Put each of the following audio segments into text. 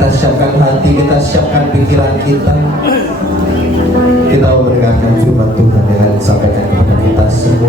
kita siapkan hati, kita siapkan pikiran kita. Kita mendengarkan firman Tuhan yang disampaikan kepada kita semua.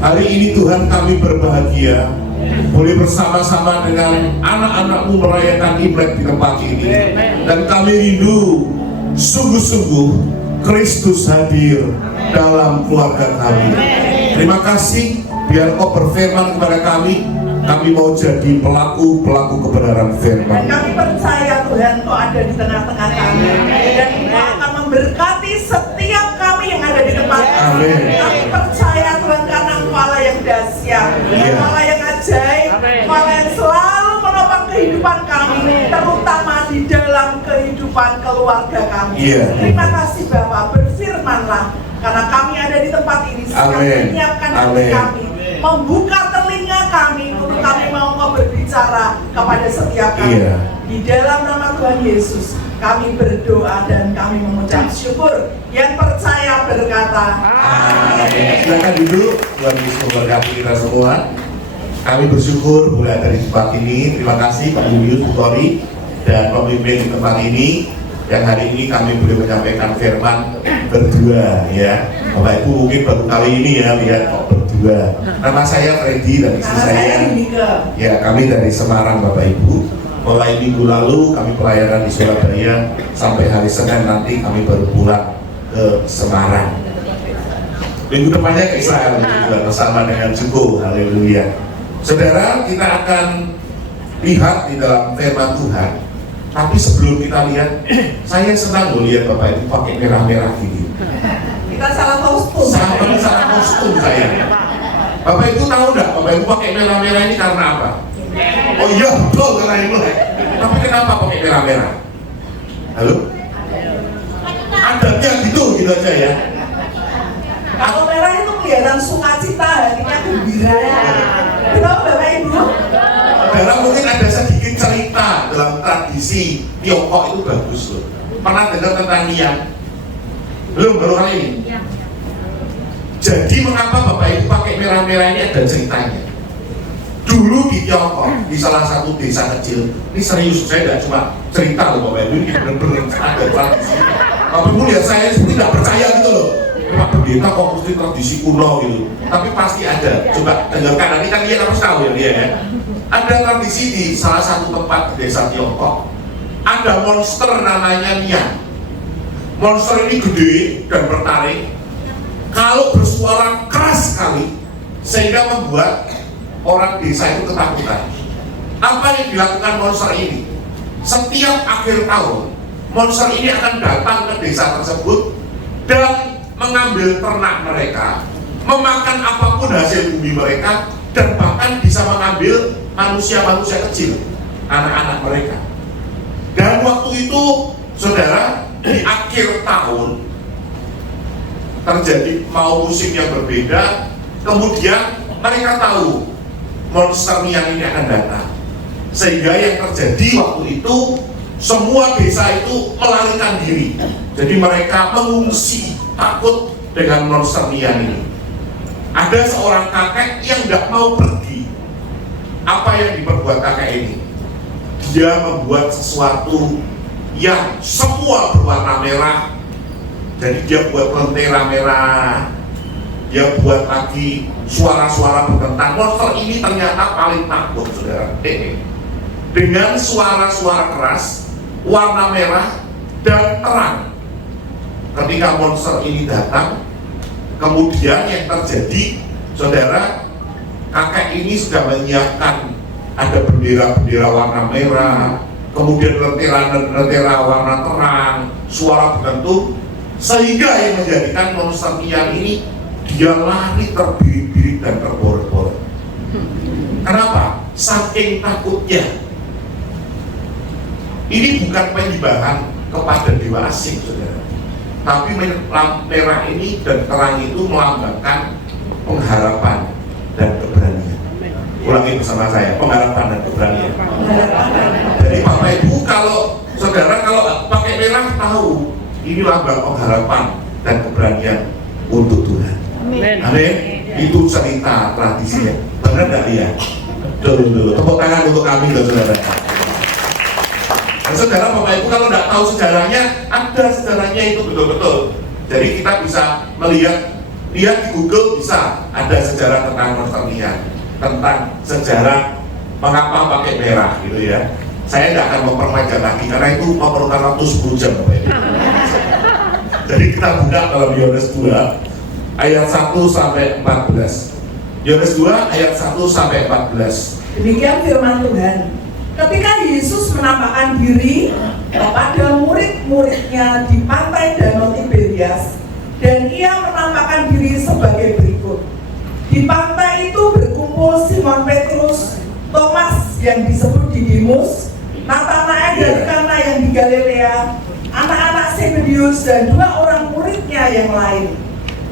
Hari ini Tuhan kami berbahagia boleh bersama-sama dengan anak-anak-Mu merayakan Imlek di tempat ini. Dan kami rindu sungguh-sungguh Kristus hadir dalam keluarga kami. Terima kasih, biar Kau berfirman kepada kami mau jadi pelaku kebenaran firman. Dan kami percaya Tuhan Kau ada di tengah-tengah kami, dan Kau akan memberkati setiap kami yang ada di tempat ini. Kami percaya Tuhan, karena Kau Allah yang dahsyat, Kau Allah yang ajaib, Kau Allah yang selalu menopang kehidupan kami, terutama di dalam kehidupan keluarga kami. Terima kasih Bapak, berfirmanlah, karena kami ada di tempat ini, sedang menyiapkan hati kami, membuka telinga kami untuk kami mau Kau berbicara kepada setiap kami. Di dalam nama Tuhan Yesus kami berdoa dan kami mengucap syukur. Yang percaya berkata amin. Silakan duduk. Tuhan Yesus memberkati kita semua. Kami bersyukur mulai dari tempat ini. Terima kasih Pak Julius Butori dan pemimpin di tempat ini, yang hari ini kami boleh menyampaikan firman berdua, ya. Bapak Ibu mungkin baru kali ini ya lihat kok berdua. Nama saya Freddy dan istri saya. Ya, kami dari Semarang Bapak Ibu. Mulai minggu lalu kami pelayanan di Surabaya, sampai hari Senin nanti kami baru pulang ke Semarang. Minggu depannya ke Israel juga bersama dengan Juko. Haleluya. Saudara, kita akan lihat di dalam firman Tuhan. Tapi sebelum kita lihat, saya senang loh lihat Bapak Ibu pakai merah-merah gini. Kita salah kostum. Salah kostum saya. Bapak Ibu tahu nggak? Bapak Ibu pakai merah-merah ini karena apa? Oh iya, betul karena Imlek. Tapi kenapa pakai merah-merah? Halo? Adatnya gitu aja ya. Kalau merah itu kelihatan sukacita, hatinya gembira. Betul Bapak Ibu? Saudara, mungkin ada sedikit cerita dalam tradisi Tiongkok itu bagus loh. Pernah dengar tentang Nian? Belum, baru kali ini. Jadi mengapa Bapak Ibu pakai merah-merah ini ada ceritanya. Dulu di Tiongkok, di salah satu desa kecil, ini serius, saya tidak cuma cerita loh Bapak Ibu, ini benar-benar ada tradisi. Bapak Ibu lihat saya seperti tidak percaya gitu loh. Pak Pendeta kok mesti tradisi kuno gitu. Tapi pasti ada. Coba dengarkan, nanti kan lihat harus tahu ya dia ya. Ada tradisi di salah satu tempat di desa Tiongkok. Ada monster namanya Nian. Monster ini gede dan bertaring. Kalau bersuara keras sekali, sehingga membuat orang desa itu ketakutan. Apa yang dilakukan monster ini? Setiap akhir tahun, monster ini akan datang ke desa tersebut dan mengambil ternak mereka, memakan apapun hasil bumi mereka, dan bahkan bisa mengambil manusia-manusia kecil, anak-anak mereka. Dan waktu itu, saudara, di akhir tahun terjadi mau musim yang berbeda, kemudian mereka tahu monster Nian ini akan datang, sehingga yang terjadi waktu itu semua desa itu melarikan diri. Jadi mereka mengungsi takut dengan monster Nian ini. Ada seorang kakek yang nggak mau pergi. Apa yang diperbuat kakek ini? Dia membuat sesuatu yang semua berwarna merah. Jadi dia buat lentera merah, dia buat lagi suara-suara bertentang. Monster ini ternyata paling takut, saudara. Dengan suara-suara keras, warna merah dan terang. Ketika monster ini datang, kemudian yang terjadi, saudara, kakek ini sudah menyiapkan ada bendera-bendera warna merah, kemudian lentera-lentera warna terang, suara berbentuk, sehingga yang menjadikan monster Nian ini dia lari terbirit-birit dan terborok-borok. Kenapa? Saking takutnya. Ini bukan penyembahan kepada dewa asing, saudara. Tapi merah ini dan terang itu melambangkan pengharapan dan keberanian. Ulangi bersama saya, pengharapan dan keberanian. Jadi Bapak Ibu, kalau saudara kalau pakai merah tahu ini lambang pengharapan dan keberanian untuk Tuhan. Amin. Itu cerita tradisinya. Benar nggak ya? Dulu. Tepuk tangan untuk kami dan saudara. Dan saudara Bapak Ibu kalau nggak tahu sejarahnya, ada sejarahnya itu betul-betul. Jadi kita bisa melihat Lihat di Google bisa ada sejarah tentang pertanian, tentang sejarah mengapa pakai merah gitu ya. Saya tidak akan memperpanjang lagi karena itu memerlukan waktu 10 jam. Jadi kita buka dalam Yohanes 2 ayat 1 sampai 14. Yohanes 2 ayat 1 sampai 14. Demikian firman Tuhan. Ketika Yesus menampakkan diri kepada murid-muridnya di pantai Danau Tiberias, dan ia menampakkan diri sebagai berikut. Di pantai itu berkumpul Simon Petrus, Thomas yang disebut Didimus, Nathanael dari Kana yang di Galilea, anak-anak Zebedius dan 2 orang muridnya yang lain.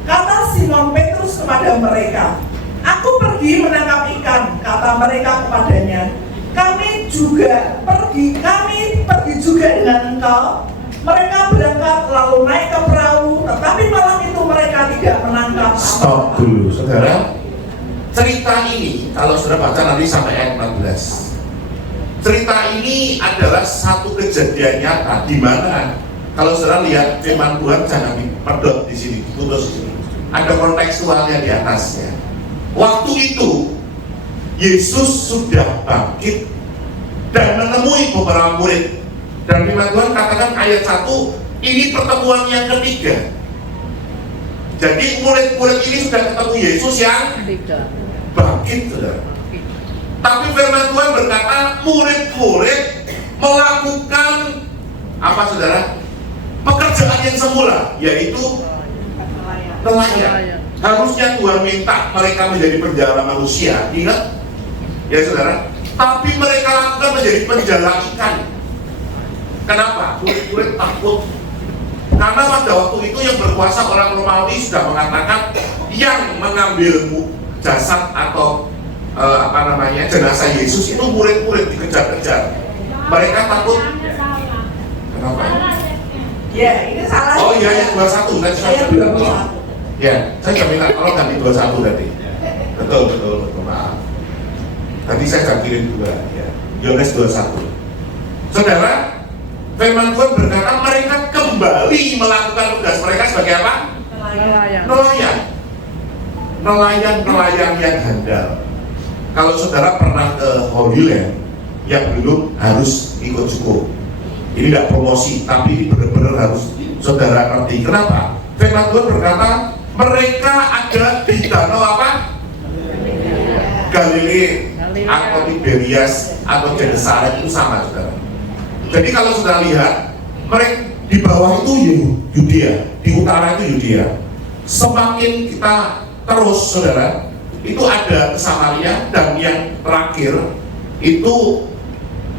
Kata Simon Petrus kepada mereka, "Aku pergi menangkap ikan," kata mereka kepadanya. Kami pergi juga dengan engkau." Mereka berangkat lalu naik ke perahu, tetapi malam itu mereka tidak menangkap apa-apa. Stop dulu, saudara. Cerita ini, kalau saudara baca nanti sampai ayat 14. Cerita ini adalah satu kejadian nyata di mana kalau saudara lihat firman Tuhan jangan dipedot di sini, ditulis di sini. Ada kontekstualnya di atasnya. Waktu itu Yesus sudah bangkit dan menemui beberapa murid. Dan firman Tuhan katakan ayat 1, ini pertemuan yang ketiga. Jadi murid-murid ini sudah ketemu Yesus yang bangkit, saudara. Tapi firman Tuhan berkata murid-murid melakukan apa, saudara? Pekerjaan yang semula, yaitu nelayan. Harusnya Tuhan minta mereka menjadi penjala manusia, ingat? Ya saudara. Tapi mereka lakukan menjadi penjala ikan. Kenapa? Murid-murid takut. Karena pada waktu itu yang berkuasa orang Romawi sudah mengatakan yang mengambil jasad atau jenazah Yesus itu murid-murid dikejar-kejar. Mereka takut. Kenapa? Ya, ini salah. Oh iya, ayat 21 tadi saya bilang. Ya, saya sudah minta tolong ganti 21 tadi. Betul, maaf. Tadi saya sudah kirim 2 ya. Yohanes 21. Saudara, firman Tuhan berkata mereka kembali melakukan tugas mereka sebagai apa? Nelayan yang handal. Kalau saudara pernah ke Holy Land, yang belum harus ikut cukup. Ini tidak promosi, tapi ini benar-benar harus saudara ngerti. Kenapa? Firman Tuhan berkata mereka ada di danau apa? Galilea atau Tiberias atau Genesaret, itu sama, saudara. Jadi kalau sudah lihat, mereka di bawah itu Yudea, di utara itu Yudea. Semakin kita terus, saudara, itu ada ke Samaria, dan yang terakhir itu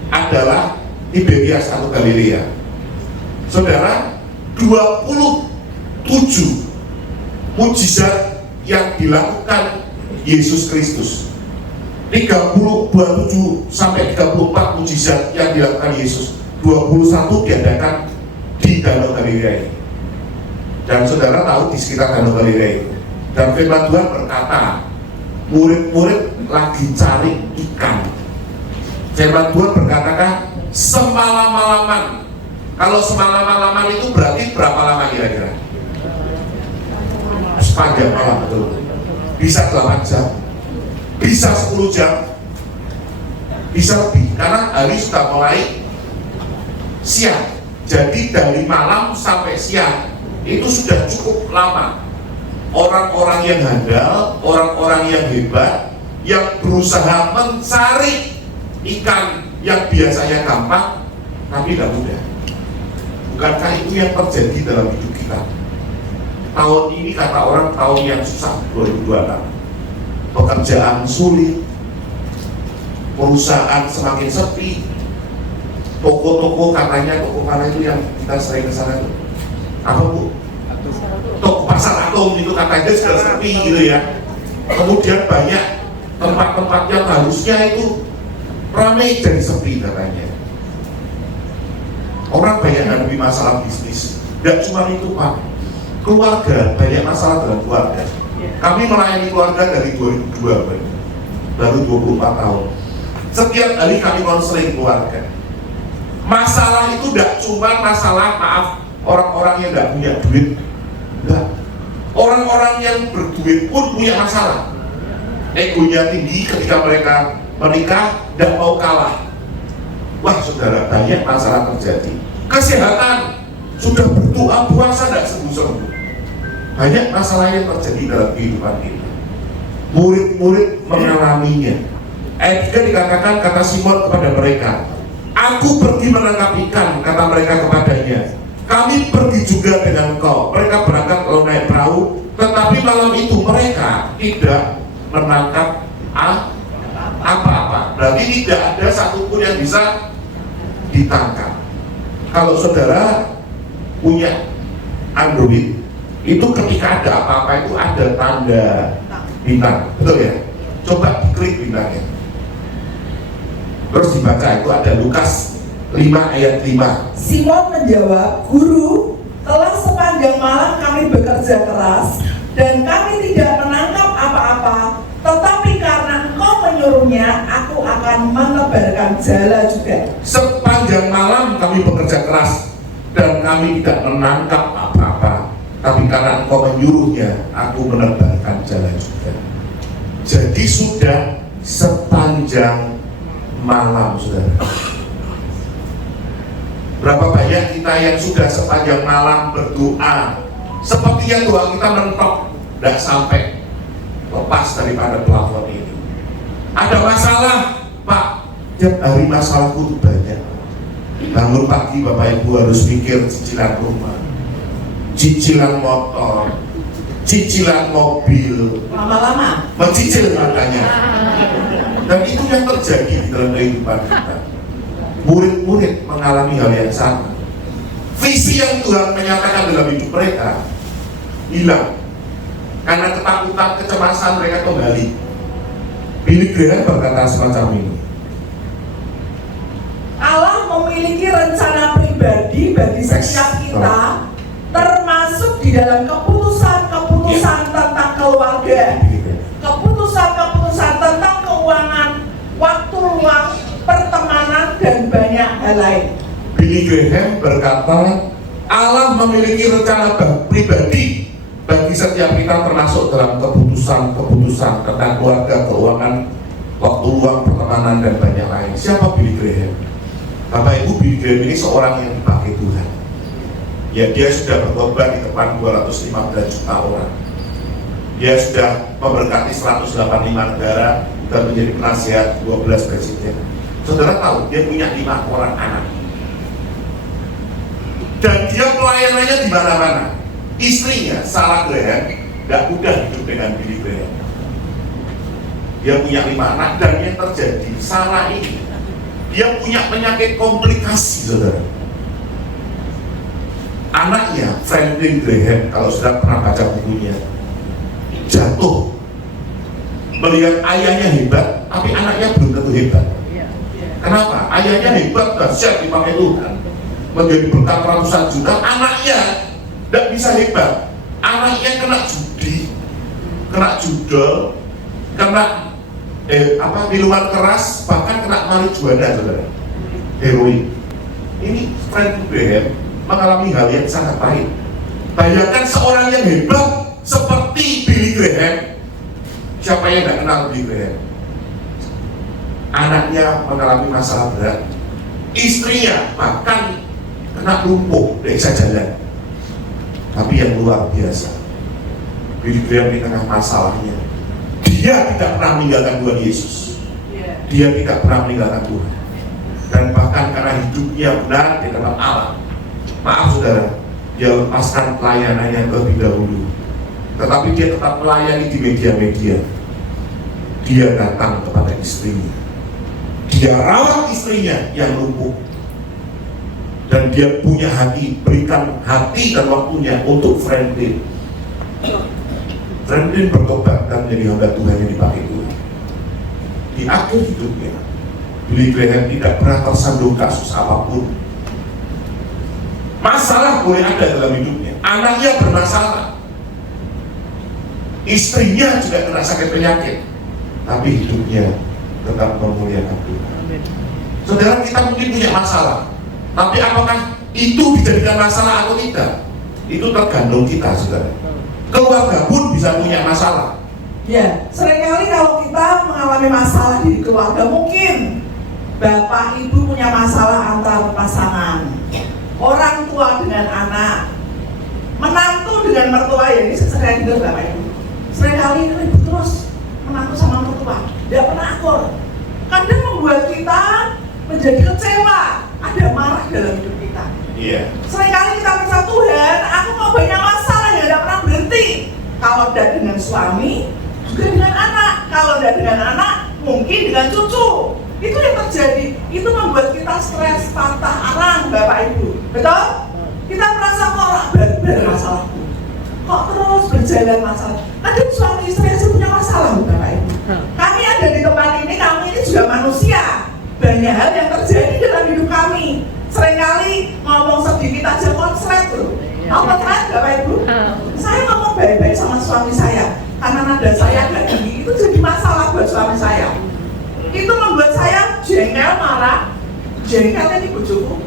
adalah Tiberias atau Galilea.27 mujizat yang dilakukan Yesus Kristus. 27 sampai 34 mujizat yang dilakukan Yesus. 21 diadakan di Danau Galilea ini. Dan saudara tahu di sekitar Danau Galilea itu. Dan firman Tuhan berkata, murid-murid lagi cari ikan. Firman Tuhan berkatakan semalam-malaman. Kalau semalam-malaman itu berarti berapa lama kira-kira? Sepanjang malam, betul. Bisa 8 jam, bisa 10 jam, bisa lebih. Karena hari sudah mulai siang. Jadi dari malam sampai siang itu sudah cukup lama. Orang-orang yang handal, orang-orang yang hebat, yang berusaha mencari ikan yang biasanya gampang, tapi tidak mudah. Bukankah itu yang terjadi dalam hidup kita? Tahun ini kata orang tahun yang susah, 2026. Pekerjaan sulit, perusahaan semakin sepi, toko-toko katanya, toko mana itu yang kita sering ke sana itu? Apa Bu? Toko pasar atom itu katanya sudah sepi gitu ya. Kemudian banyak tempat-tempat yang harusnya itu ramai jadi sepi katanya. Orang banyak hadapi masalah bisnis. Tidak cuma itu Pak, keluarga banyak masalah dalam keluarga. Kami melayani keluarga dari 2002, baru 24 tahun. Setiap hari kami konseling keluarga. Masalah itu tidak cuma masalah maaf orang-orang yang tidak punya duit, enggak. Orang-orang yang berduit pun punya masalah. Egonya tinggi ketika mereka menikah, tidak mau kalah. Wah saudara, banyak masalah terjadi. Kesehatan, sudah berdoa puasa tidak sembuh-sembuh. Banyak masalah yang terjadi dalam kehidupan kita. Murid-murid mengalaminya. Ayat 3 dikatakan, kata Simon kepada mereka, aku pergi menangkap ikan, kata mereka kepadanya. Kami pergi juga dengan engkau. Mereka berangkat lalu naik perahu, tetapi malam itu mereka tidak menangkap apa-apa. Berarti tidak ada satupun yang bisa ditangkap. Kalau saudara punya Android, itu ketika ada apa-apa itu ada tanda bintang, betul ya? Coba diklik bintangnya. Terus dibaca, itu ada Lukas 5 ayat 5. Simon menjawab, Guru, telah sepanjang malam kami bekerja keras dan kami tidak menangkap apa-apa, tetapi karena engkau menyuruhnya, aku akan menebarkan jala juga. Sepanjang malam kami bekerja keras dan kami tidak menangkap apa-apa, tapi karena engkau menyuruhnya, aku menebarkan jala juga. Jadi sudah sepanjang malam, saudara. Berapa banyak kita yang sudah sepanjang malam berdoa, sepertinya doa kita mentok, tidak sampai lepas daripada plafon ini. Ada masalah, Pak. Tiap hari masalahku itu banyak. Bangun pagi Bapak Ibu harus mikir cicilan rumah, cicilan motor, cicilan mobil, Lama-lama mencicil katanya. Dan itu yang terjadi di dalam kehidupan kita. Murid-murid mengalami hal yang sama. Visi yang Tuhan menyatakan dalam hidup mereka hilang karena ketakutan, kecemasan mereka kembali. Billy Graham berkata semacam ini. Allah memiliki rencana pribadi bagi setiap kita, termasuk di dalam keputusan-keputusan tentang keluarga, keputusan-keputusan tentang keuangan, waktu luang, pertemanan, dan banyak hal lain. Billy Graham berkata, Allah memiliki rencana pribadi bagi setiap kita, termasuk dalam keputusan-keputusan tentang keluarga, keuangan, waktu luang, pertemanan, dan banyak lain. Siapa Billy Graham? Bapak Ibu, Billy Graham ini seorang yang dipakai Tuhan. Ya, dia sudah berkorban di depan 215 juta orang. Dia sudah memberkati 185 negara dan menjadi penasihat 12 presiden. Saudara tahu, dia punya 5 orang anak. Dan dia pelayanannya di mana-mana. Istrinya, Sarah Graham, tidak mudah hidup dengan Billy Graham. Dia punya 5 anak, dan yang terjadi, Sarah ini, dia punya penyakit komplikasi, saudara. Anaknya, Franklin Graham, kalau sudah pernah baca bukunya, jatuh. Melihat ayahnya hebat, tapi anaknya belum tentu hebat. Kenapa? Ayahnya hebat, dahsyat dipakai Tuhan, menjadi berkat ratusan juta. Anaknya tidak bisa hebat. Anaknya kena judi, kena judol, kena minuman keras, bahkan kena marijuana, saudara, heroin. Ini Franklin Graham mengalami hal yang sangat pahit. Bayangkan seorang yang hebat seperti Billy Graham. Siapa yang tidak kenal Billy Graham? Anaknya mengalami masalah berat, istrinya bahkan kena lumpuh, tidak bisa jalan. Tapi yang luar biasa, Billy Graham di tengah masalahnya, dia tidak pernah meninggalkan Tuhan Yesus. Dia tidak pernah meninggalkan Tuhan. Dan bahkan karena hidupnya benar di tempat Allah, maaf saudara, dia lepaskan pelayanannya terlebih dahulu. Tetapi dia tetap melayani di media-media. Dia datang kepada istrinya, dia rawat istrinya yang lumpuh, dan dia punya hati, berikan hati dan waktunya untuk Franklin. Franklin bertobat dan menjadi hamba Tuhan yang dipakai Tuhan. Di akhir hidupnya, Billy Graham tidak pernah tersandung kasus apapun. Masalah boleh ada dalam hidupnya, anaknya bermasalah, istrinya juga kena sakit penyakit, tapi hidupnya tetap memuliakan Tuhan. Saudara, kita mungkin punya masalah, tapi apakah itu dijadikan masalah atau tidak? Itu tergantung kita, saudara. Keluarga pun bisa punya masalah. Ya, seringkali kalau kita mengalami masalah di keluarga, mungkin bapak ibu punya masalah antar pasangan, orang tua dengan anak, menantu dengan mertua, ya ini sering dengar bapak ibu. Seringkali itu ribut terus menantu sama mertua, tidak pernah akur. Kadang membuat kita menjadi kecewa, ada marah dalam hidup kita. Iya. Seringkali kita minta Tuhan, aku mau banyak masalah yang tidak pernah berhenti. Kalau tidak dengan suami, juga dengan anak. Kalau tidak dengan anak, mungkin dengan cucu. Itu yang terjadi. Itu membuat kita stres, patah arang, Bapak Ibu. Betul? Kita merasa kok bar masalahku. Kok terus berjalan masalah. Kadang suami istri aja punya masalah, Bapak Ibu. Kami ada di tempat ini, kami ini juga manusia. Banyak hal yang terjadi dalam hidup kami. Seringkali ngomong sedikit aja konslet tuh. Konslet, Bapak Ibu. Saya ngomong baik-baik sama suami saya, karena nada saya agak tinggi, itu jadi masalah buat suami saya. Itu membuat saya jengkel, marah. Jengkelnya di bojoku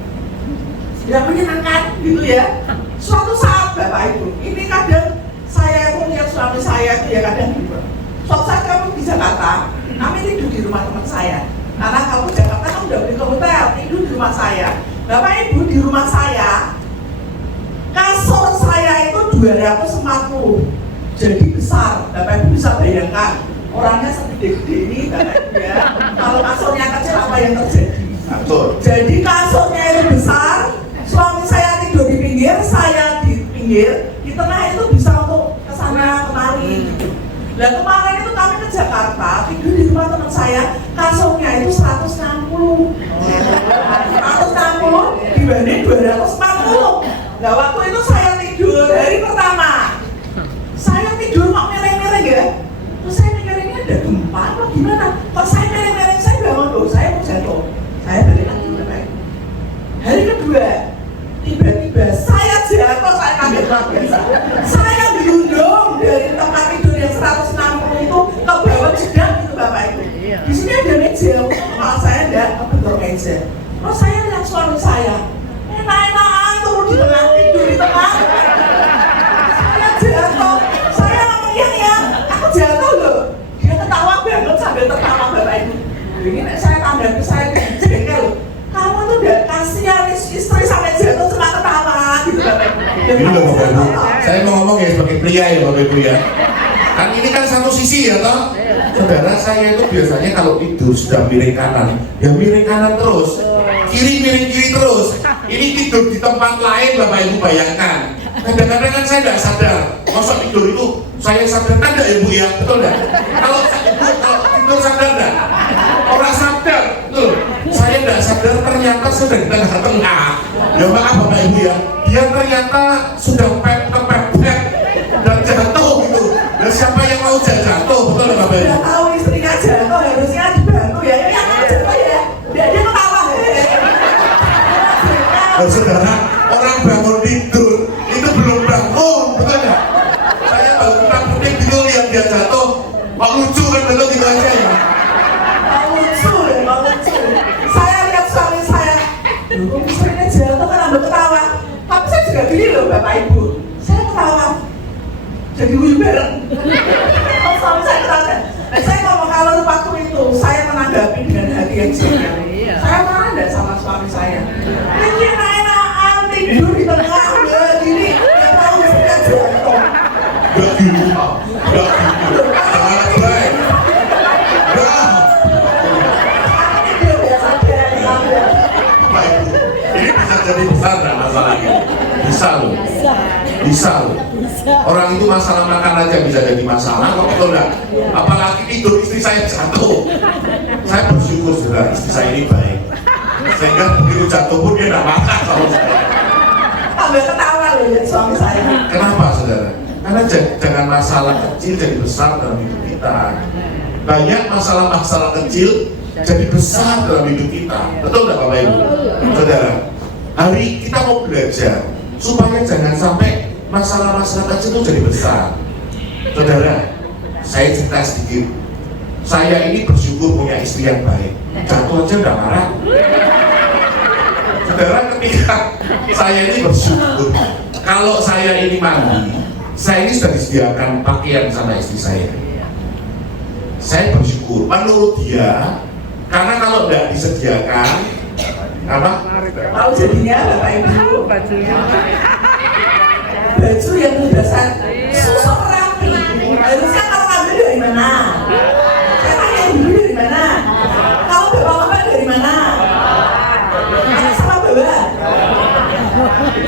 tidak menyenangkan gitu ya. Suatu saat Bapak Ibu, ini kadang saya itu lihat suami saya itu ya kadang gitu. Suatu saat kamu di Jakarta, kami tidur di rumah teman saya. Karena kalau ke Jakarta kan udah beli ke hotel, tidur di rumah saya. Bapak Ibu, di rumah saya kasur saya itu 240, jadi besar. Bapak Ibu bisa bayangkan, orangnya segede-gede ini Bapak Ibu ya. Kalau kasurnya kecil apa yang terjadi? Betul. Jadi kasurnya itu besar, suami saya tidur di pinggir, saya di pinggir, di tengah itu bisa untuk kesana kemari. Nah kemarin itu kami ke Jakarta, tidur di rumah teman saya, kasurnya itu 160 dibanding 240. Nah waktu itu saya tidur hari pertama, saya tidur kok miring-miring ya. Terus saya mikir ini ada gempa apa gimana? Kok saya miring-miring, saya bangun loh, saya mau jatuh. Saya balik lagi Bapak. Hari kedua, tiba-tiba saya jatuh, saya kaget luar biasa. Saya dirundung dari tempat tidur yang 160 itu ke bawah jedang gitu Bapak Ibu. Di sini ada meja, kalau saya tidak kebentur meja. Terus saya lihat suami saya, enak-enakan turun di tengah, tidur di tengah. Saya jatuh, saya ngomong ya, aku jatuh loh. Dia ketawa banget sambil tertawa Bapak Ibu. Ini saya tanggapi, saya jengkel. Kamu tuh udah kasihan istri sampai jatuh cuma ketawa gitu Bapak Ibu. Ini loh Bapak Ibu, saya mau ngomong ya sebagai pria ya Bapak Ibu ya. Kan ini kan satu sisi ya toh. Saudara saya itu biasanya kalau tidur sudah miring kanan, ya miring kanan terus, kiri miring kiri terus. Ini tidur di tempat lain Bapak Ibu bayangkan. Kadang-kadang kan saya tidak sadar, masa tidur itu saya sadar kan enggak ya Bu ya, betul enggak? Kalau tidur sadar enggak? Orang sadar, tuh. Saya tidak sadar ternyata sudah di tengah-tengah. Ya maaf Bapak Ibu ya, dia ternyata sudah kepepet dan jatuh gitu. Dan siapa yang mau jatuh, betul nggak Bapak Ibu? Udah tahu istrinya jatuh, harusnya dibantu ya. Ya kamu jatuh ya, dia ketawa. Saudara, orang bangun tidur itu belum bangun, betul nggak? Saya baru bangun tidur lihat dia jatuh, kok lucu kan betul gitu aja ya? Lucu ya, lucu. Saya lihat suami saya, istrinya jatuh kan ambil ketawa. Tapi saya juga gini loh Bapak Ibu, saya ketawa. Jadi wuyu bareng. Kalau suami saya ketawa. Nah saya ngomong kalau waktu itu saya menanggapi dengan hati yang siap. Saya marah enggak sama suami saya. Ini enak-enakan tidur di tengah udah gini, nggak tahu istrinya jatuh. Gak gitu, gak gitu. Jangan baik. Bapak Ibu, ini bisa jadi besar nggak masalah ini? Bisa loh. Bisa loh. Orang itu masalah makan aja bisa jadi masalah, kok betul nggak? Apalagi tidur istri saya jatuh. Saya bersyukur saudara istri saya ini baik, sehingga begitu jatuh pun dia nggak marah sama saya. Ambil ketawa loh ya suami saya. Kenapa saudara? Karena jangan masalah kecil jadi besar dalam hidup kita. Banyak masalah-masalah kecil jadi besar dalam hidup kita. Betul nggak Bapak Ibu? Saudara, hari kita mau belajar supaya jangan sampai masalah-masalah kecil itu jadi besar. Saudara, saya cerita sedikit. Saya ini bersyukur punya istri yang baik. Jatuh aja udah marah. Saudara, ketika saya ini bersyukur, kalau saya ini mandi, saya ini sudah disediakan pakaian sama istri saya. Saya bersyukur menurut dia, karena kalau tidak disediakan apa? Tahu jadinya Bapak Ibu, baju yang sudah susah rapi. Harusnya kalau ngambil dari mana? Saya tanya dulu dari mana? Kalau bapak-bapak dari mana? Anak sama bapak?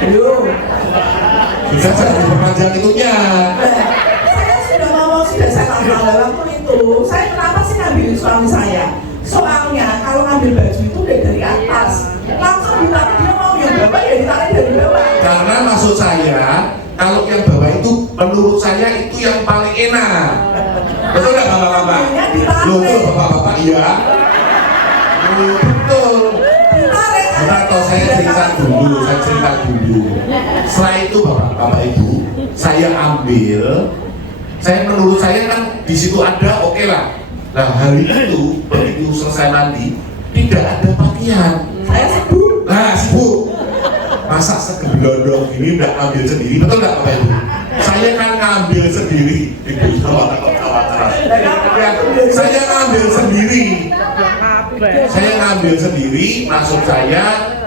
Ayo. Bisa saya diperpanjang itunya. Saya sudah ngomong, sudah saya katakan waktu itu, saya kenapa sih ngambil suami saya? Soalnya kalau ngambil baju itu udah dari atas, langsung ditarik, dia mau yang bawah ya ditarik dari bawah. Karena maksud saya, kalau yang bawah itu menurut saya itu yang paling enak. Betul nggak bapak-bapak? Loh, betul bapak-bapak, iya. Loh, betul. Bentar, toh saya cerita dulu. Setelah itu bapak ibu, saya ambil. Menurut saya kan di situ ada, oke lah. Nah hari itu begitu selesai mandi, tidak ada pakaian. Saya sibuk. Nah sibuk. Masa segelondong ini udah ambil sendiri, betul nggak bapak ibu? Saya kan ngambil sendiri. Saya ngambil sendiri. Maksud saya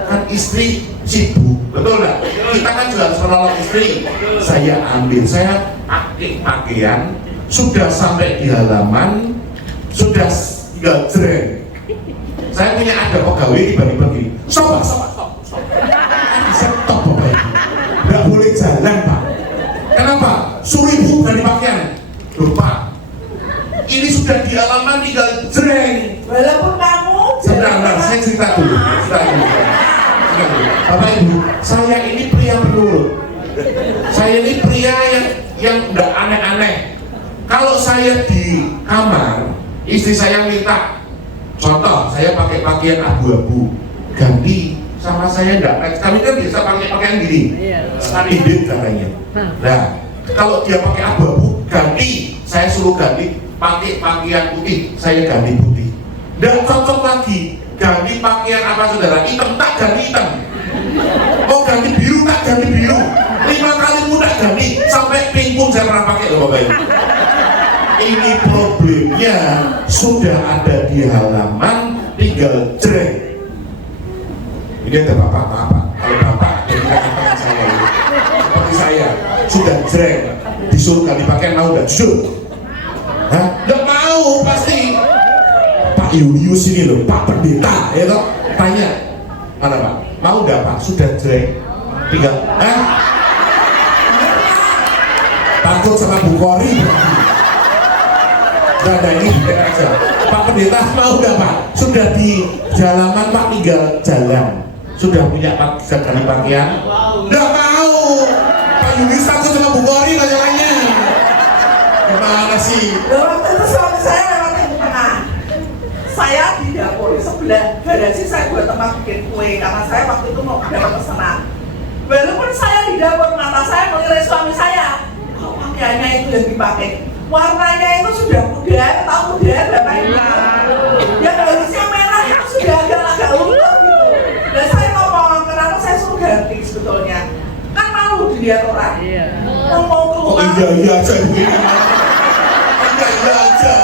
kan istri sibuk, betul nggak? Kita kan juga harus menolong istri. Saya ambil, saya pakai pakaian, sudah sampai di halaman, sudah tinggal jreng. Saya punya ada pegawai dibagi-bagi. Stop. Stop bapak ibu. Nggak boleh jalan pak. Kenapa? Suruh ibu ganti pakaian. Lupa. Ini sudah di halaman tinggal jreng. Walaupun kamu. Sebentar, saya cerita dulu. Bapak ibu, saya ini pria penurut. Saya ini pria yang nggak aneh-aneh. Kalau saya di kamar, istri saya minta, contoh, saya pakai pakaian abu-abu, ganti sama saya enggak. Kami kan biasa pakai pakaian gini, standar katanya. Nah, kalau dia pakai abu-abu, ganti, saya suruh ganti pakai pakaian putih, saya ganti putih. Nggak cocok lagi, ganti pakaian apa saudara? Hitam tak ganti hitam. Mau ganti biru tak ganti biru. 5 kali pun tak ganti, sampai pink pun saya pernah pakai loh bapak ibu. Ini problemnya sudah ada di halaman, tinggal jreng. Ini ada bapak-bapak, kalau bapak jadi teman saya ini, seperti saya, sudah jreng, disuruh ganti pakaian mau nggak jujur? Hah? Nggak mau pasti. Pak Julius ini loh, Pak Pendeta, ya toh? Tanya, mana Pak? Mau nggak Pak? Sudah jreng, tinggal, takut sama Bu Kori. Nah ini aja. Pak Pendeta mau nggak Pak? Sudah di halaman Pak, tinggal jalan. Sudah punya Pak bisa ganti pakaian? Nggak mau. Pak Yunis takut sama Bu Kori tanya-tanya. Gimana sih? Waktu itu suami saya lewat di tengah. Saya di dapur sebelah garasi, saya buat tempat bikin kue karena saya waktu itu mau dapat pesanan. Walaupun saya di dapur, mata saya melirik suami saya. Kok pakaiannya itu yang dipakai? Warnanya itu sudah pudar, tahu pudar Bapak Ibu? Ya harusnya merah kan sudah agak luntur gitu. Dan saya ngomong, kenapa saya suruh ganti sebetulnya? Kan malu dilihat orang. Mau keluar. Oh iya aja begini. Iya aja.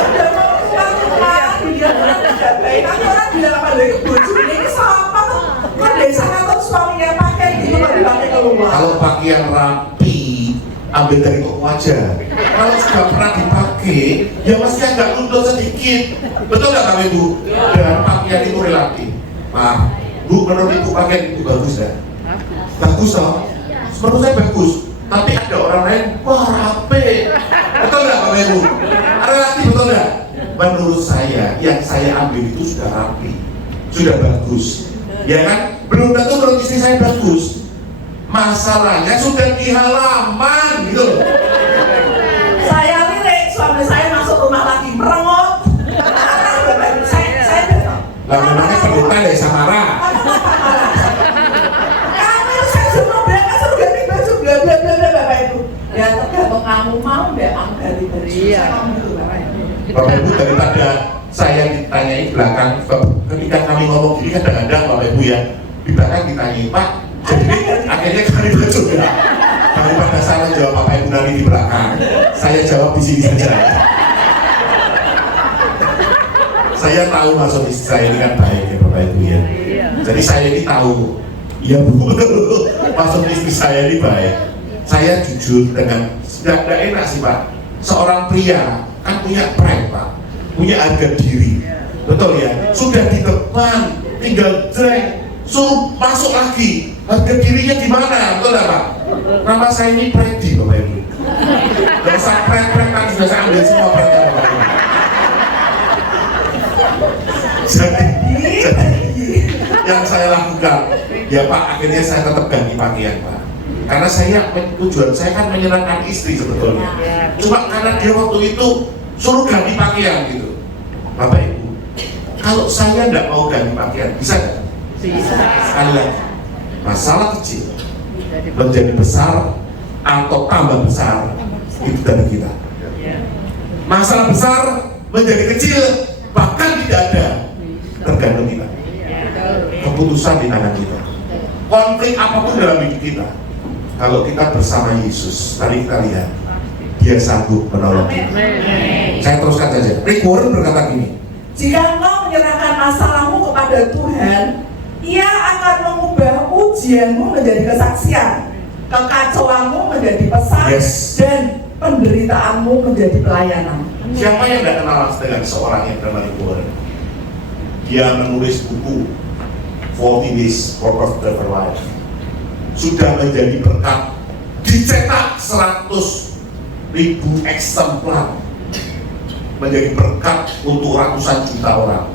Sudah mau keluar, dilihat orang tidak baik. Nanti orang bilang apa lagi? Baju ini siapa tuh? Kan desa atau suaminya pakai gitu, mau dipakai keluar. Kalau pakaian rapi, ambil dari toko aja. Kalau sudah pernah dipakai, ya mesti agak luntur sedikit. Betul nggak Bapak Ibu? Dan pakaian itu relatif. Maaf, Bu, menurut Ibu pakaian itu bagus nggak? Bagus toh? Menurut saya bagus. Tapi ada orang lain, wah rapi. Betul nggak Bapak Ibu? Relatif betul nggak? Menurut saya, yang saya ambil itu sudah rapi, sudah bagus. Ya kan? Belum tentu menurut istri saya bagus. Masalahnya sudah di halaman gitu loh. Saya lirik, suami saya masuk rumah lagi merengut. Saya datang. Lah memangnya pendeta deh Samara. Kamu saya suruh berangkat, suruh ganti baju, bla bla bla bla Bapak Ibu. Ya tergantung kamu mau nggak kamu ganti baju. Saya ngomong gitu Bapak Ibu. Bapak Ibu, daripada saya ditanyai belakang, ketika kami ngomong gini kadang-kadang Bapak Ibu ya, di belakang ditanyai Pak, jadi akhirnya kami baju ya. Daripada saya jawab apa Ibu Nani di belakang, saya jawab di sini saja. Saya tahu maksud istri saya ini kan baik ya Bapak Ibu ya. Jadi saya ini tahu, iya Bu, maksud istri saya ini baik. Saya jujur dengan, tidak enak sih Pak. Seorang pria kan punya pride Pak, punya harga diri, betul ya. Sudah di depan, tinggal drag, suruh masuk lagi. Harga dirinya di mana, betul nggak Pak? Nama saya ini Predi Bapak Ibu. Gak usah pride kan sudah saya ambil semua pride Bapak Ibu. Jadi yang saya lakukan, ya Pak, akhirnya saya tetap ganti pakaian Pak. Karena tujuan saya kan menyenangkan istri sebetulnya. Cuma karena dia waktu itu suruh ganti pakaian gitu. Bapak Ibu, kalau saya tidak mau ganti pakaian, bisa nggak? Bisa. Sekali lagi, masalah kecil menjadi besar atau tambah besar itu dari kita. Masalah besar menjadi kecil bahkan tidak ada, tergantung kita. Keputusan di tangan kita. Konflik apapun dalam hidup kita, kalau kita bersama Yesus, tadi kita lihat Dia sanggup menolong kita. Saya teruskan saja. Rick Warren berkata gini, jika engkau menyerahkan masalahmu kepada Tuhan, Ia akan mengubah ujianmu menjadi kesaksian, kekacauanmu menjadi pesan, dan penderitaanmu menjadi pelayanan. Siapa yang tidak kenal dengan seorang yang bernama Rick Warren? Dia menulis buku 40 Days for Better Life. Sudah menjadi berkat, dicetak 100.000 eksemplar, menjadi berkat untuk ratusan juta orang.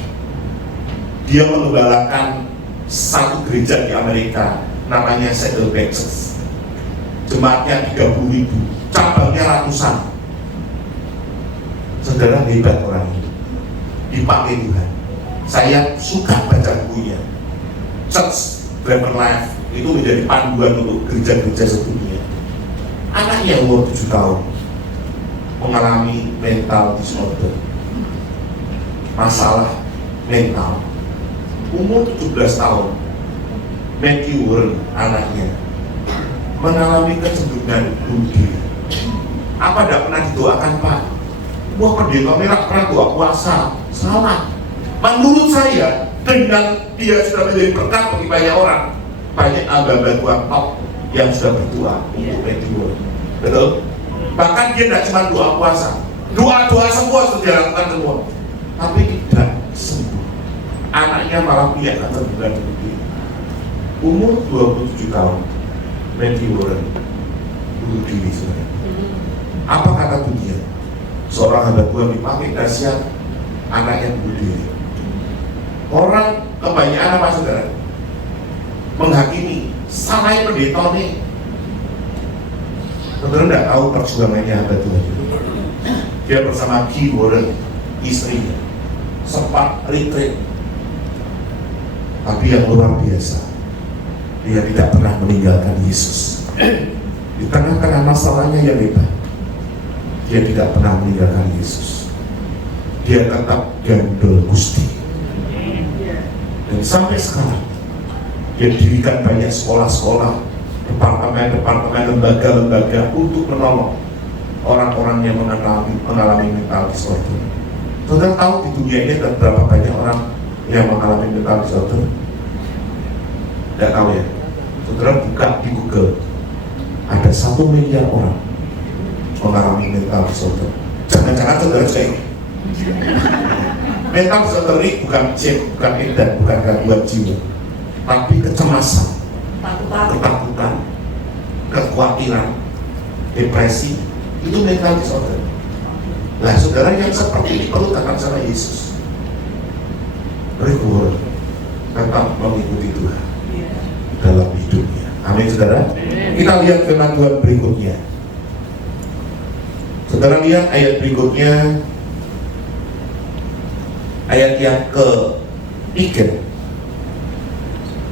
Dia mengembalakan satu gereja di Amerika, namanya Saddleback Church. Jemaatnya 30.000, cabangnya ratusan. Saudara, hebat orang ini, dipakai Tuhan. Saya suka baca bukunya. Church Better Life itu menjadi panduan untuk gereja-gereja sedunia. Anaknya umur 7 tahun mengalami mental disorder, masalah mental. Umur 17 tahun Matthew Warren, anaknya, mengalami kecenderungan bunuh diri. Apa tidak pernah didoakan Pak? Wah, pendeta merah pernah doa puasa. Salah. Menurut saya, dengan dia sudah menjadi berkat bagi banyak orang, banyak abang-abang Tuhan top yang sudah berdoa untuk Matthew Warren. Betul? Bahkan dia tidak cuma doa puasa, doa-doa semua sudah dilakukan semua, tapi tidak sembuh. Anaknya malah punya kecenderungan bunuh diri. Umur 27 tahun Matthew Warren bunuh diri sebenarnya. Apa kata dunia? Seorang hamba Tuhan dipakai dahsyat, anaknya bunuh diri. Orang kebanyakan apa saudara? Menghakimi, salahnya pendeta nih. Saudara tidak tahu perjuangannya hamba Tuhan. Dia bersama Guy Warren, istrinya, sempat retreat. Tapi yang luar biasa, dia tidak pernah meninggalkan Yesus. Di tengah-tengah masalahnya yang hebat, dia tidak pernah meninggalkan Yesus. Dia tetap gandul Gusti. Dan sampai sekarang dia dirikan banyak sekolah-sekolah, departemen-departemen, lembaga-lembaga untuk menolong orang-orang yang mengalami mental disorder. Saudara tahu di dunia ini ada berapa banyak orang yang mengalami mental disorder? Tidak tahu ya? Saudara buka di Google, ada 1 miliar orang mengalami mental disorder. Jangan-jangan saudara saya mental disorder ini bukan cek, bukan edan, bukan gangguan jiwa, tapi kecemasan, ketakutan, kekhawatiran, depresi, itu mental disorder. Nah, saudara yang seperti ini perlu datang sama Yesus. Rick Warren tetap mengikuti Tuhan dalam hidupnya. Amin, saudara. Kita lihat firman Tuhan berikutnya. Saudara lihat ayat berikutnya, ayat yang ke-3,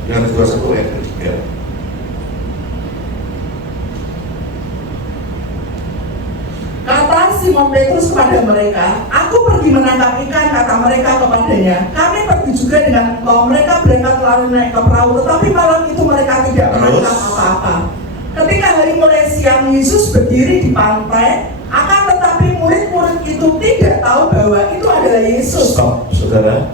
Yohanes 21 ayat ke-3. Kata Simon Petrus kepada mereka, aku pergi menangkap ikan. Kata mereka kepadanya, kami pergi juga dengan engkau. Mereka berangkat lalu naik ke perahu, tetapi malam itu mereka tidak menangkap apa-apa. Ketika hari mulai siang, siang Yesus berdiri di pantai, akan tetapi murid-murid itu tidak tahu bahwa itu adalah Yesus. Stop, saudara.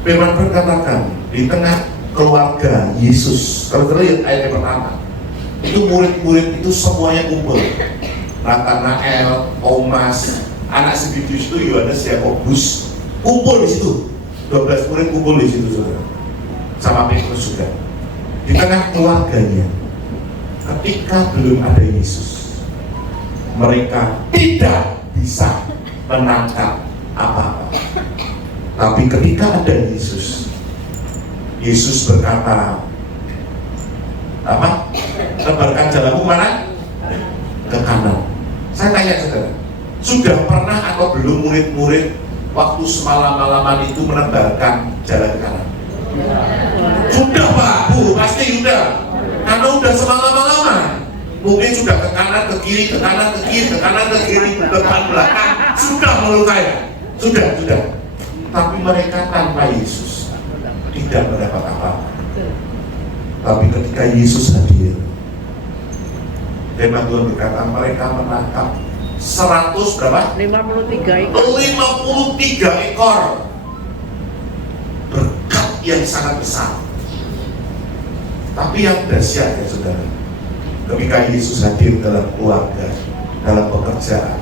Firman Tuhan katakan di tengah keluarga Yesus. Kalau kita lihat ayat yang pertama, itu murid-murid itu semuanya kumpul. Nathanael, Thomas, anak Zebedeus itu Yohanes, Yakobus, kumpul di situ. 12 murid kumpul di situ, saudara. Sama Petrus juga. Di tengah keluarganya, ketika belum ada Yesus, mereka tidak bisa menangkap apa-apa. Tapi ketika ada Yesus, Yesus berkata, apa? Tebarkan jalanmu mana? Ke kanan. Saya tanya saudara, sudah pernah atau belum murid-murid waktu semalam-malaman itu menebarkan jalan ke kanan? Sudah Pak, Bu, pasti sudah. Karena sudah semalam-malaman. Mungkin sudah ke kanan, ke kiri, ke kanan, ke kiri, ke kanan, ke kiri, depan, belakang. Sudah melukai. Sudah. Tapi mereka tanpa Yesus tidak mendapat apa-apa. Tapi ketika Yesus hadir, firman Tuhan berkata mereka menangkap 100 berapa? 53 ekor. 53 ekor. Berkat yang sangat besar. Tapi yang dahsyat ya saudara, ketika Yesus hadir dalam keluarga, dalam pekerjaan,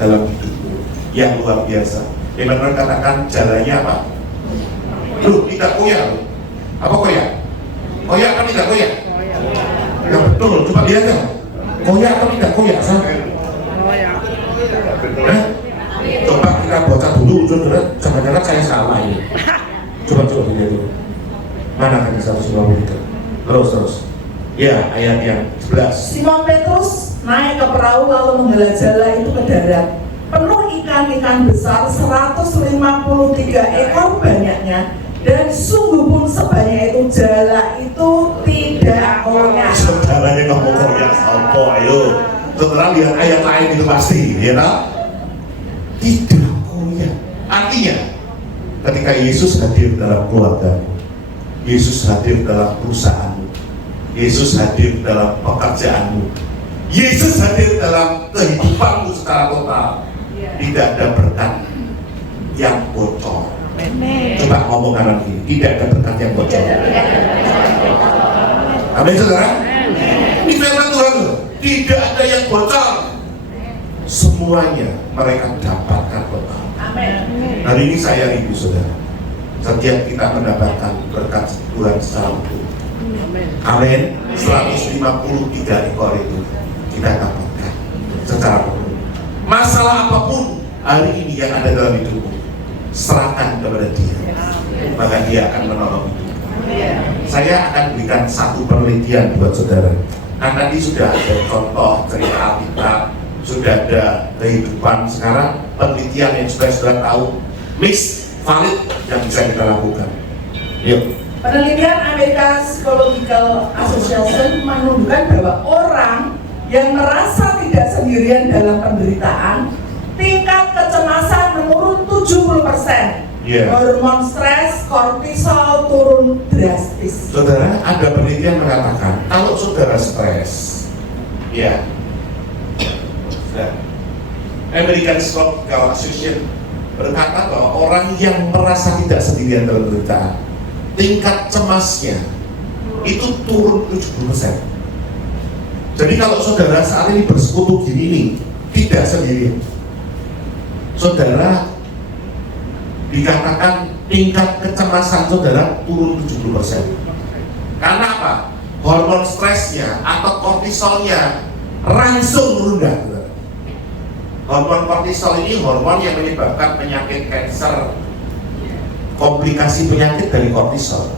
dalam hidupmu yang luar biasa. Firman Tuhan katakan jalannya apa? Loh, tidak koyak. Apa koyak? Koyak atau tidak koyak? Ya betul, coba lihat ya. Koyak atau tidak koyak? Coba kita baca dulu, saudara. Jangan-jangan saya salah ini. Coba dilihat dulu. Mana kan 153? Terus. Ya, ayat yang 11. Simon Petrus naik ke perahu lalu menghela jala itu ke darat. Penuh ikan-ikan besar 153 ekor banyaknya, dan sungguh pun sebanyak itu jala itu tidak koyak. Saudaranya ngomong koyak apa? Ayo, saudara lihat ayat lain itu pasti, ya tak? Tidak koyak. Artinya, ketika Yesus hadir dalam keluarga, Yesus hadir dalam perusahaanmu, Yesus hadir dalam pekerjaanmu, Yesus hadir dalam kehidupanmu secara total. Tidak ada berkat yang bocor. Coba ngomong kanan kiri, tidak ada berkat yang bocor. Amin saudara? Ini firman Tuhan, tidak ada yang bocor. Semuanya mereka dapatkan total. Hari ini saya rindu saudara, setiap kita mendapatkan berkat Tuhan secara utuh. Amin. 153 ekor itu kita dapatkan secara utuh. Masalah apapun hari ini yang ada dalam hidupmu, serahkan kepada Dia, maka Dia akan menolong hidupmu. Saya akan berikan satu penelitian buat saudara. Kan tadi sudah ada contoh cerita Alkitab, sudah ada kehidupan. Sekarang penelitian yang sudah tahu, mix valid yang bisa kita lakukan. Yuk. Penelitian American Psychological Association menunjukkan bahwa orang yang merasa tidak sendirian dalam penderitaan, tingkat kecemasan menurun 70%. Hormon stres, kortisol turun drastis. Saudara, ada penelitian mengatakan kalau saudara stres, ya, American Psychological Association berkata bahwa orang yang merasa tidak sendirian dalam penderitaan, tingkat cemasnya itu turun 70%. Jadi kalau saudara saat ini bersekutu gini nih, tidak sendirian. Saudara dikatakan tingkat kecemasan saudara turun 70%. Karena apa? Hormon stresnya atau kortisolnya langsung rendah. Hormon kortisol ini hormon yang menyebabkan penyakit kanker, komplikasi penyakit dari kortisol.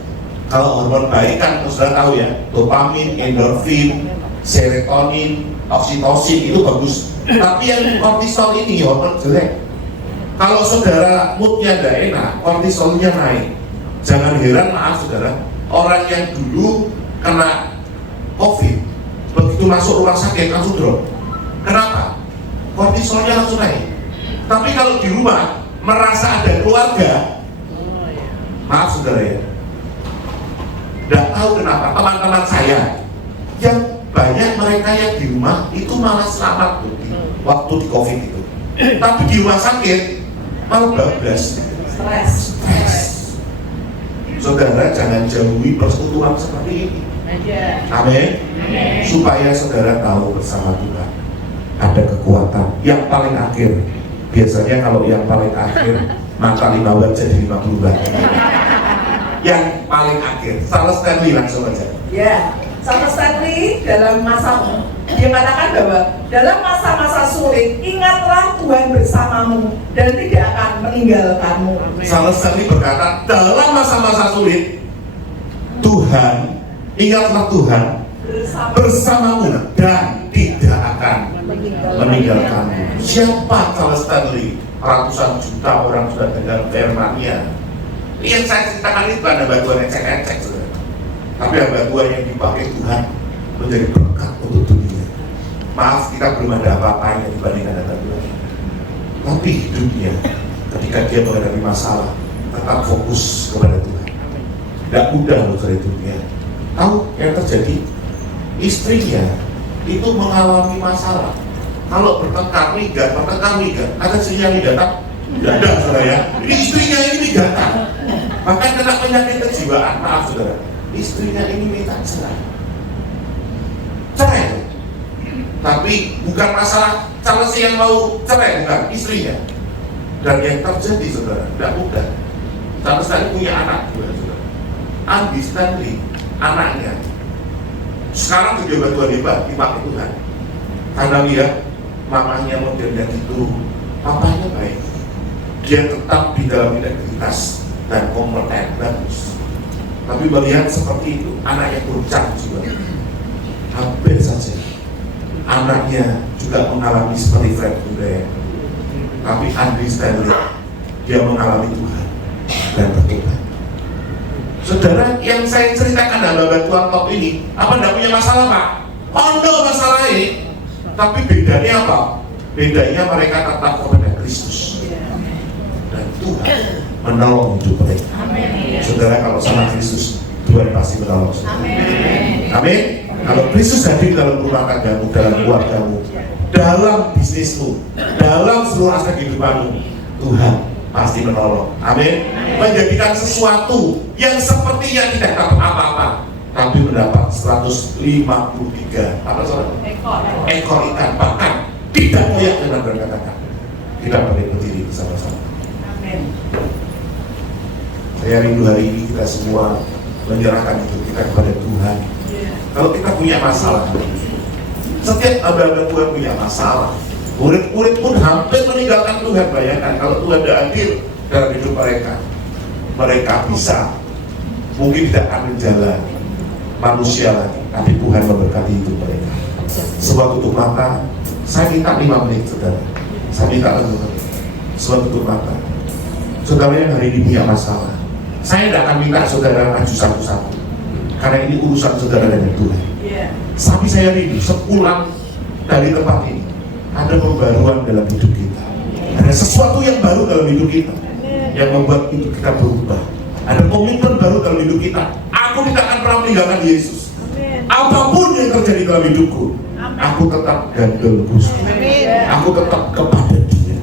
Kalau hormon baik kan saudara tahu ya, dopamin, endorfin, serotonin, oksitosin itu bagus. Tapi yang kortisol ini hormon jelek. Kalau saudara moodnya tidak enak, kortisolnya naik. Jangan heran, maaf saudara, orang yang dulu kena COVID, begitu masuk rumah sakit langsung drop. Kenapa? Kortisolnya langsung naik. Tapi kalau di rumah merasa ada keluarga, maaf saudara ya, tidak tahu kenapa teman-teman saya yang banyak mereka yang di rumah itu malah selamat tuh, waktu di COVID itu. Tapi di rumah sakit malah bablas, stres. Saudara jangan jauhi persekutuan seperti ini. Amin. Supaya saudara tahu bersama Tuhan ada kekuatan yang paling akhir. Biasanya kalau yang paling akhir maka 5 bulan jadi 50 bulan. Yang paling akhir, Charles Stanley langsung aja. Ya, Charles Stanley dalam masa dia katakan bahwa dalam masa-masa sulit ingatlah Tuhan bersamamu dan tidak akan meninggalkanmu. Charles Stanley berkata dalam masa-masa sulit Tuhan, ingatlah Tuhan bersamamu dan tidak akan meninggalkanmu. Siapa Charles Stanley? Ratusan juta orang sudah dengar firman-Nya. Yang saya ceritakan itu ada batuan ecek-ecek, saudara. Tapi ada batuan yang dipakai Tuhan menjadi berkat untuk dunia. Maaf, kita belum ada apa-apanya dibandingkan dengan Tuhan. Tapi hidupnya, ketika dia menghadapi masalah, tetap fokus kepada Tuhan. Tidak mudah loh dari dunia. Tahu yang terjadi? Istrinya itu mengalami masalah. Kalau bertengkar migrat, ada sinyal datang, tidak ada, saudara ya. Ini istrinya ini migatan, bahkan kena penyakit kejiwaan. Maaf saudara, istrinya ini minta cerai. Tapi bukan masalah Charles yang mau cerai, bukan istrinya. Dan yang terjadi saudara, tidak mudah. Charles tadi punya anak juga, saudara. Andy Stanley, anaknya sekarang pejabat Tuhan hebat, dipakai Tuhan. Karena lihat mamanya modelnya gitu, papanya baik, dia tetap di dalam integritas dan kompeten bagus. Tapi melihat seperti itu, anaknya goncang juga. Hampir saja anaknya juga mengalami seperti Fred Budaya. Tapi Andy Stanley, dia mengalami Tuhan dan bertobat. Saudara, yang saya ceritakan dalam bantuan top ini, apa tidak punya masalah Pak? Oh no, masalah ini. Tapi bedanya apa? Bedanya mereka tetap kepada Kristus dan Tuhan menolong hidup mereka. Saudara, kalau sama Kristus, Tuhan pasti menolong. Amin. Kalau Kristus hadir dalam rumah tanggamu, dalam keluargamu, dalam bisnismu, dalam seluruh aspek kehidupanmu, Tuhan pasti menolong. Amin. Menjadikan sesuatu yang sepertinya tidak dapat apa-apa, tapi mendapat 153 ekor ikan, bahkan tidak koyak dengan berkata-kata. Kita boleh berdiri bersama-sama. Amin. Saya rindu hari ini kita semua menyerahkan hidup kita kepada Tuhan. Kalau kita punya masalah, setiap hamba-hamba Tuhan punya masalah. Murid-murid pun hampir meninggalkan Tuhan. Bayangkan kalau Tuhan tidak hadir dalam hidup mereka, mereka bisa mungkin tidak akan menjalani manusia lagi, tapi Tuhan memberkati hidup mereka. Sebuah tutup mata, saya minta 5 menit saudara. Saya minta 5 menit. Sebuah tutup mata. Saudara yang hari ini punya masalah, saya tidak akan minta saudara maju satu-satu, karena ini urusan saudara dengan Tuhan. Tapi saya rindu sepulang dari tempat ini ada pembaruan dalam hidup kita. Ada sesuatu yang baru dalam hidup kita yang membuat hidup kita berubah. Ada komitmen baru dalam hidup kita. Aku tidak akan pernah meninggalkan Yesus. Apapun yang terjadi dalam hidupku, aku tetap gandul Gusti. Aku tetap kepada Dia.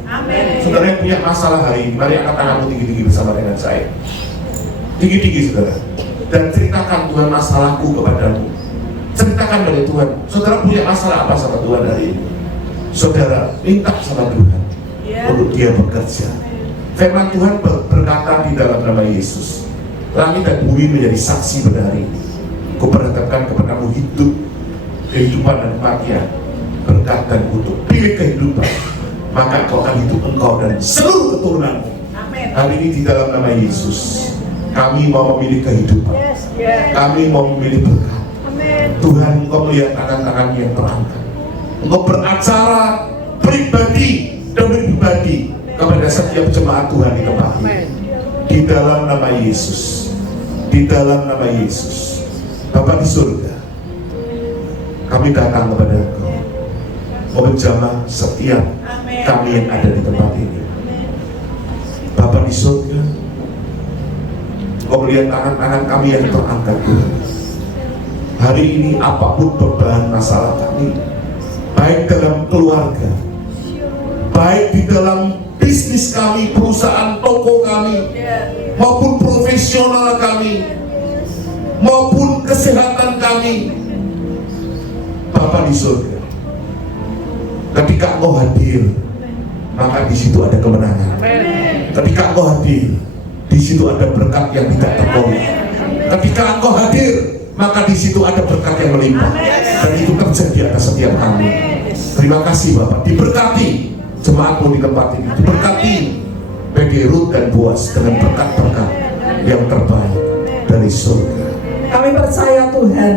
Saudara yang punya masalah hari ini, mari angkat tanganmu tinggi-tinggi bersama dengan saya. Tinggi-tinggi saudara. Dan ceritakan Tuhan masalahku kepadamu. Ceritakan pada Tuhan. Saudara punya masalah apa sama Tuhan hari ini? Saudara minta sama Tuhan untuk Dia bekerja. Firman Tuhan berkata di dalam nama Yesus, langit dan bumi menjadi saksi pada hari ini. Kuperhadapkan kepadamu hidup, kehidupan dan kematian, berkat dan kutuk. Pilih kehidupan, maka kau akan hidup engkau dan seluruh keturunanmu. Hari ini di dalam nama Yesus, kami mau memilih kehidupan. Kami mau memilih berkat. Tuhan, Engkau melihat tangan-tangan yang terangkat. Engkau beracara pribadi demi pribadi kepada setiap jemaat Tuhan di tempat ini. Di dalam nama Yesus, di dalam nama Yesus, Bapa di surga, kami datang kepada Engkau, mau menjamah setiap kami yang ada di tempat ini. Bapa di surga, Engkau melihat tangan-tangan kami yang terangkat Tuhan. hari ini apapun beban masalah kami, baik dalam keluarga, baik di dalam bisnis kami, perusahaan toko kami, maupun profesional kami, maupun kesehatan kami, Bapa di surga, ketika Engkau hadir, maka di situ ada kemenangan. Ketika Engkau hadir, di situ ada berkat yang tidak tertolong. Ketika Engkau hadir, maka di situ ada berkat yang melimpah, dan itu terjadi atas setiap kami. Terima kasih Bapak, diberkati jemaatmu di tempat ini, diberkati PD Ruth dan Boas dengan berkat-berkat yang terbaik dari surga. Kami percaya Tuhan,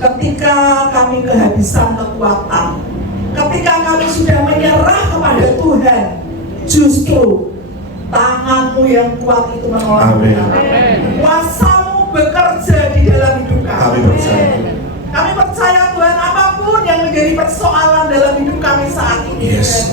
ketika kami kehabisan kekuatan, ketika kami sudah menyerah kepada Tuhan, justru tangan-Mu yang kuat itu menolong kami. Kuasa-Mu bekerja di dalam hidup kami. Kami percaya. Kami percaya Tuhan, apapun yang menjadi persoalan dalam hidup kami saat ini, Yes.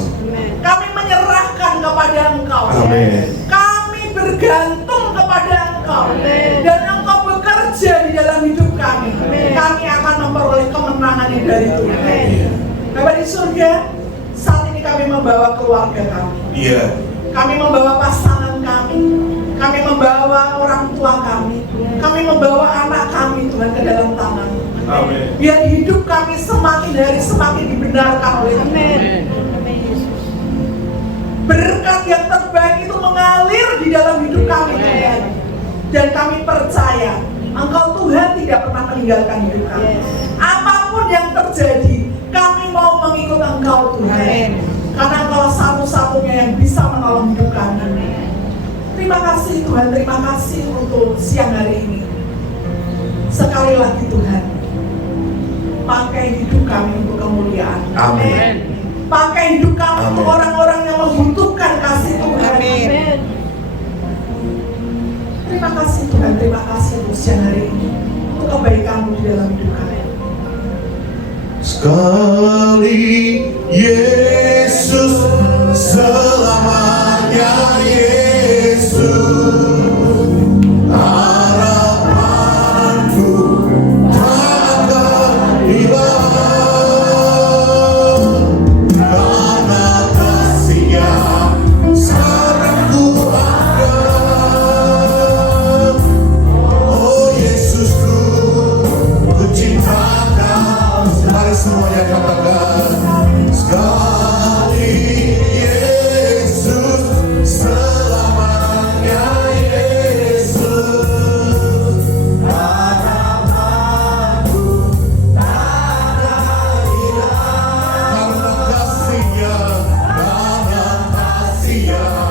kami menyerahkan kepada Engkau. Amin. Kami bergantung kepada Engkau, dan Engkau bekerja di dalam hidup kami. Kami akan memperoleh kemenangan yang dari Tuhan. Bapak di surga, saat ini kami membawa keluarga kami. Iya. Kami membawa pasangan kami membawa orang tua kami membawa anak kami Tuhan ke dalam tangan-Mu. Amin. Biar hidup kami semakin hari semakin dibenarkan oleh Tuhan. Berkat yang terbaik itu mengalir di dalam hidup kami Tuhan. Dan kami percaya Engkau Tuhan tidak pernah meninggalkan hidup kami. Apapun yang terjadi, kami mau mengikut Engkau Tuhan. Karena Engkau satu-satunya yang bisa menolong hidup kami. Terima kasih Tuhan, terima kasih untuk siang hari ini. Sekali lagi Tuhan, pakai hidup kami untuk kemuliaan. Amin. Pakai hidup kami untuk Amin. orang-orang yang membutuhkan kasih Tuhan. Amin. Terima kasih Tuhan, terima kasih untuk siang hari ini, untuk kebaikan-Mu di dalam hidup kami. Sekali Yesus, selamanya Yesus. Harapanku takkan hilang, karena kasih-Nya sangat kuat. Oh Yesusku, ku cinta Kau. Mari semuanya katakan, sekali Yesus, selamanya Yesus. Harapanku takkan hilang, karena kasih-Nya, karena kasih-Nya